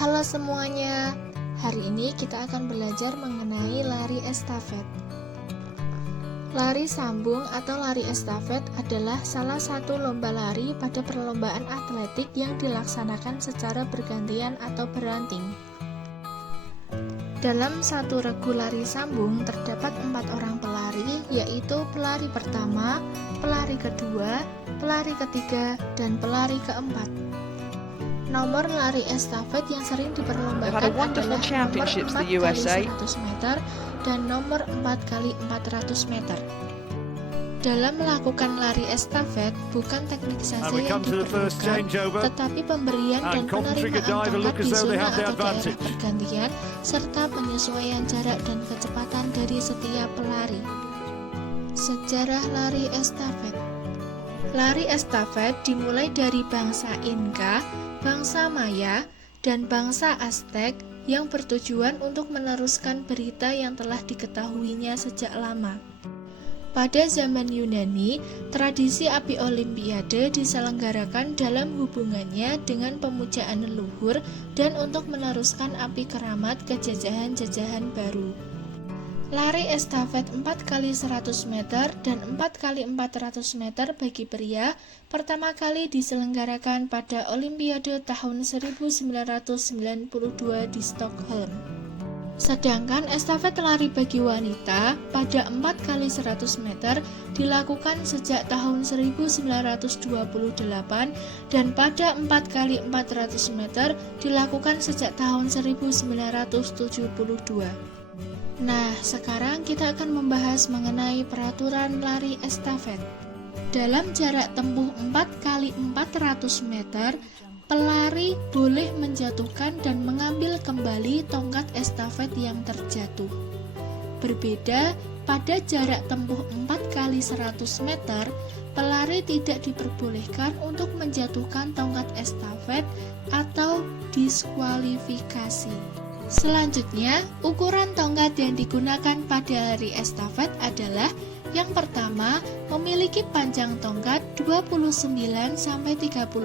Halo semuanya, hari ini kita akan belajar mengenai lari estafet. Lari sambung atau lari estafet adalah salah satu lomba lari pada perlombaan atletik yang dilaksanakan secara bergantian atau beranting. Dalam satu regu lari sambung terdapat 4 orang pelari, yaitu pelari pertama, pelari kedua, pelari ketiga, dan pelari keempat. Nomor lari estafet yang sering diperlombakan adalah nomor 4x100 meter dan nomor 4x400 meter. Dalam melakukan lari estafet, bukan teknik saja yang diperlukan, tetapi pemberian dan penerimaan tongkat di zona atau daerah pergantian, serta penyesuaian jarak dan kecepatan dari setiap pelari. Sejarah lari estafet. Lari estafet dimulai dari bangsa Inka, bangsa Maya, dan bangsa Aztec yang bertujuan untuk meneruskan berita yang telah diketahuinya sejak lama. Pada zaman Yunani, tradisi api Olimpiade diselenggarakan dalam hubungannya dengan pemujaan leluhur dan untuk meneruskan api keramat ke jajahan-jajahan baru. Lari estafet 4x100 meter dan 4x400 meter bagi pria pertama kali diselenggarakan pada Olimpiade tahun 1992 di Stockholm. Sedangkan estafet lari bagi wanita pada 4x100 meter dilakukan sejak tahun 1928 dan pada 4x400 meter dilakukan sejak tahun 1972. Nah, sekarang kita akan membahas mengenai peraturan lari estafet. Dalam jarak tempuh 4x400 meter, pelari boleh menjatuhkan dan mengambil kembali tongkat estafet yang terjatuh. Berbeda, pada jarak tempuh 4x100 meter, pelari tidak diperbolehkan untuk menjatuhkan tongkat estafet atau diskualifikasi. Selanjutnya, ukuran tongkat yang digunakan pada lari estafet adalah yang pertama, memiliki panjang tongkat 29-30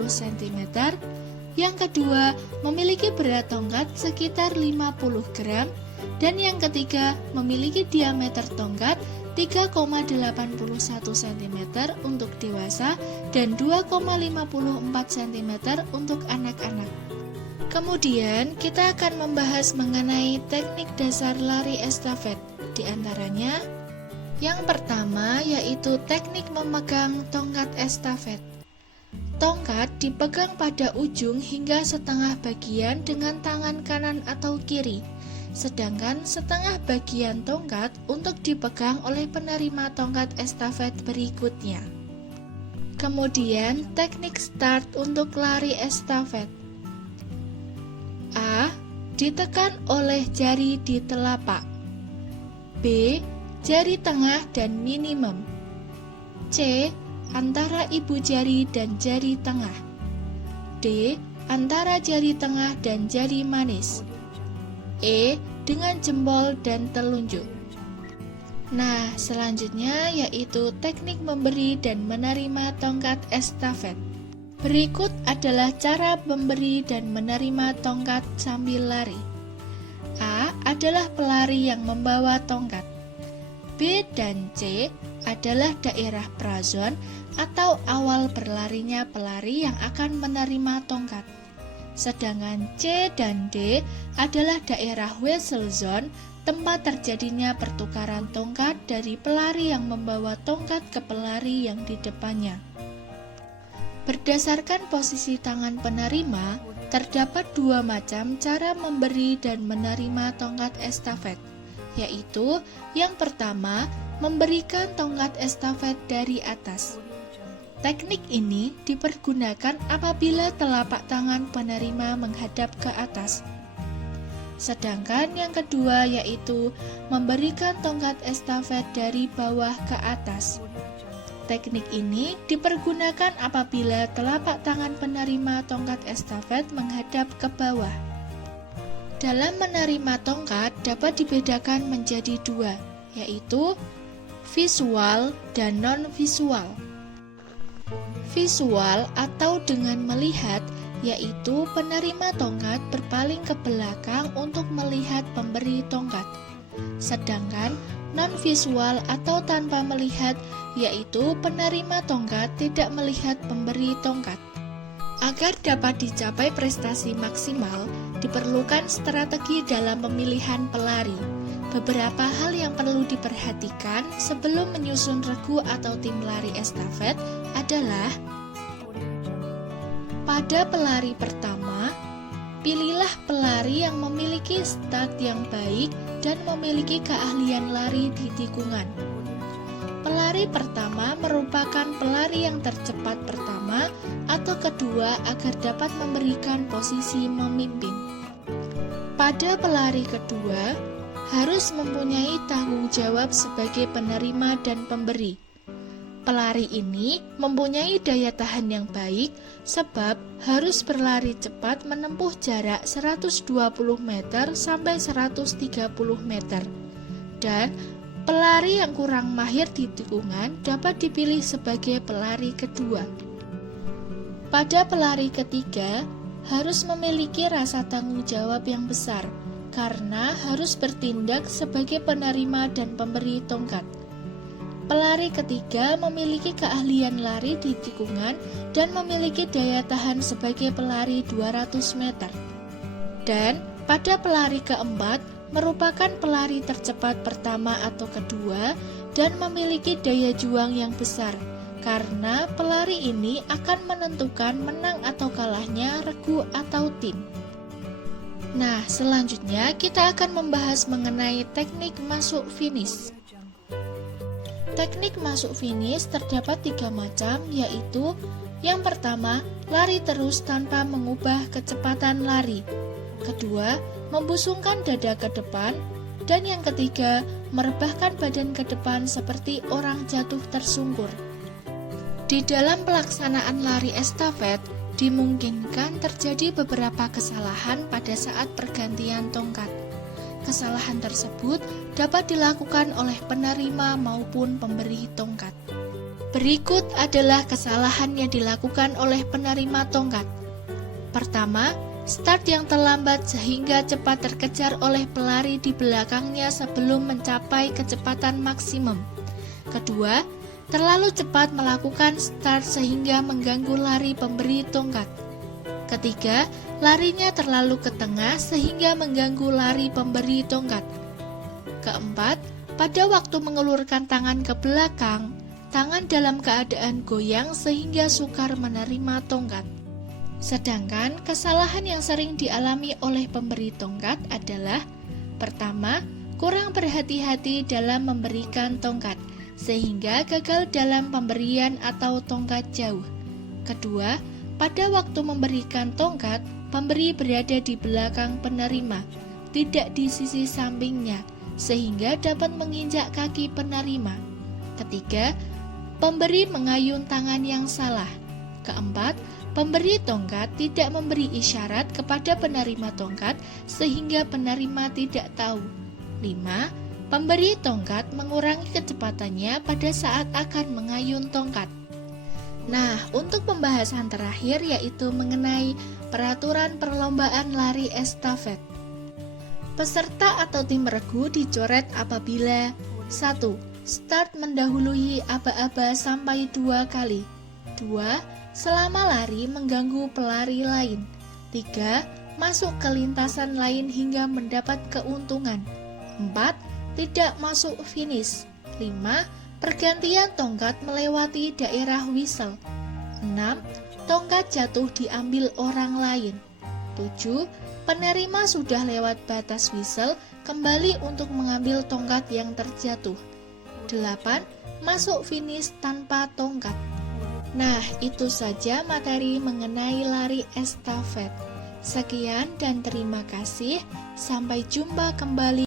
cm. Yang kedua, memiliki berat tongkat sekitar 50 gram. Dan yang ketiga, memiliki diameter tongkat 3,81 cm untuk dewasa dan 2,54 cm untuk anak-anak. Kemudian, kita akan membahas mengenai teknik dasar lari estafet. Di antaranya, yang pertama yaitu teknik memegang tongkat estafet. Tongkat dipegang pada ujung hingga setengah bagian dengan tangan kanan atau kiri, sedangkan setengah bagian tongkat untuk dipegang oleh penerima tongkat estafet berikutnya. Kemudian, teknik start untuk lari estafet. A. Ditekan oleh jari di telapak. B. Jari tengah dan minimum. C. Antara ibu jari dan jari tengah. D. Antara jari tengah dan jari manis. E. Dengan jempol dan telunjuk. Nah, selanjutnya yaitu teknik memberi dan menerima tongkat estafet. Berikut adalah cara memberi dan menerima tongkat sambil lari. A. Adalah pelari yang membawa tongkat. B dan C adalah daerah prazon atau awal berlarinya pelari yang akan menerima tongkat. Sedangkan C dan D adalah daerah whistle zone, tempat terjadinya pertukaran tongkat dari pelari yang membawa tongkat ke pelari yang di depannya. Berdasarkan posisi tangan penerima, terdapat 2 macam cara memberi dan menerima tongkat estafet, yaitu yang pertama, memberikan tongkat estafet dari atas. Teknik ini dipergunakan apabila telapak tangan penerima menghadap ke atas. Sedangkan yang kedua yaitu memberikan tongkat estafet dari bawah ke atas. Teknik ini dipergunakan apabila telapak tangan penerima tongkat estafet menghadap ke bawah. Dalam menerima tongkat dapat dibedakan menjadi 2, yaitu visual dan non-visual. Visual atau dengan melihat yaitu penerima tongkat berpaling ke belakang untuk melihat pemberi tongkat. Sedangkan non-visual atau tanpa melihat, yaitu penerima tongkat tidak melihat pemberi tongkat. Agar dapat dicapai prestasi maksimal, diperlukan strategi dalam pemilihan pelari. Beberapa hal yang perlu diperhatikan sebelum menyusun regu atau tim lari estafet adalah: pada pelari pertama, pilihlah pelari yang memiliki start yang baik dan memiliki keahlian lari di tikungan. Pelari pertama merupakan pelari yang tercepat pertama atau kedua agar dapat memberikan posisi memimpin. Pada pelari kedua, harus mempunyai tanggung jawab sebagai penerima dan pemberi. Pelari ini mempunyai daya tahan yang baik sebab harus berlari cepat menempuh jarak 120 meter sampai 130 meter. Dan pelari yang kurang mahir di tikungan dapat dipilih sebagai pelari kedua. Pada pelari ketiga, harus memiliki rasa tanggung jawab yang besar karena harus bertindak sebagai penerima dan pemberi tongkat. Pelari ketiga memiliki keahlian lari di tikungan dan memiliki daya tahan sebagai pelari 200 meter. Dan pada pelari keempat merupakan pelari tercepat pertama atau kedua dan memiliki daya juang yang besar karena pelari ini akan menentukan menang atau kalahnya regu atau tim. Nah, selanjutnya kita akan membahas mengenai teknik masuk finish. Teknik masuk finish terdapat 3 macam, yaitu yang pertama, lari terus tanpa mengubah kecepatan lari. Kedua, membusungkan dada ke depan. Dan yang ketiga, merebahkan badan ke depan seperti orang jatuh tersungkur. Di dalam pelaksanaan lari estafet, dimungkinkan terjadi beberapa kesalahan pada saat pergantian tongkat. Kesalahan tersebut dapat dilakukan oleh penerima maupun pemberi tongkat. Berikut adalah kesalahan yang dilakukan oleh penerima tongkat. Pertama, start yang terlambat sehingga cepat terkejar oleh pelari di belakangnya sebelum mencapai kecepatan maksimum. Kedua, terlalu cepat melakukan start sehingga mengganggu lari pemberi tongkat. Ketiga, larinya terlalu ke tengah sehingga mengganggu lari pemberi tongkat. Keempat, pada waktu mengulurkan tangan ke belakang, tangan dalam keadaan goyang sehingga sukar menerima tongkat. Sedangkan kesalahan yang sering dialami oleh pemberi tongkat adalah: pertama, kurang berhati-hati dalam memberikan tongkat sehingga gagal dalam pemberian atau tongkat jauh. Kedua, pada waktu memberikan tongkat, pemberi berada di belakang penerima, tidak di sisi sampingnya, sehingga dapat menginjak kaki penerima. Ketiga, pemberi mengayun tangan yang salah. Keempat, pemberi tongkat tidak memberi isyarat kepada penerima tongkat, sehingga penerima tidak tahu. 5. Pemberi tongkat mengurangi kecepatannya pada saat akan mengayun tongkat. Nah, untuk pembahasan terakhir yaitu mengenai peraturan perlombaan lari estafet. Peserta atau tim regu dicoret apabila 1. Start mendahului aba-aba sampai 2 kali. 2. Selama lari mengganggu pelari lain. 3. Masuk ke lintasan lain hingga mendapat keuntungan. 4. Tidak masuk finish. 5. Pergantian tongkat melewati daerah whistle. 6. Tongkat jatuh diambil orang lain. 7. Penerima sudah lewat batas whistle kembali untuk mengambil tongkat yang terjatuh. 8. Masuk finish tanpa tongkat. Nah, itu saja materi mengenai lari estafet. Sekian dan terima kasih. Sampai jumpa kembali.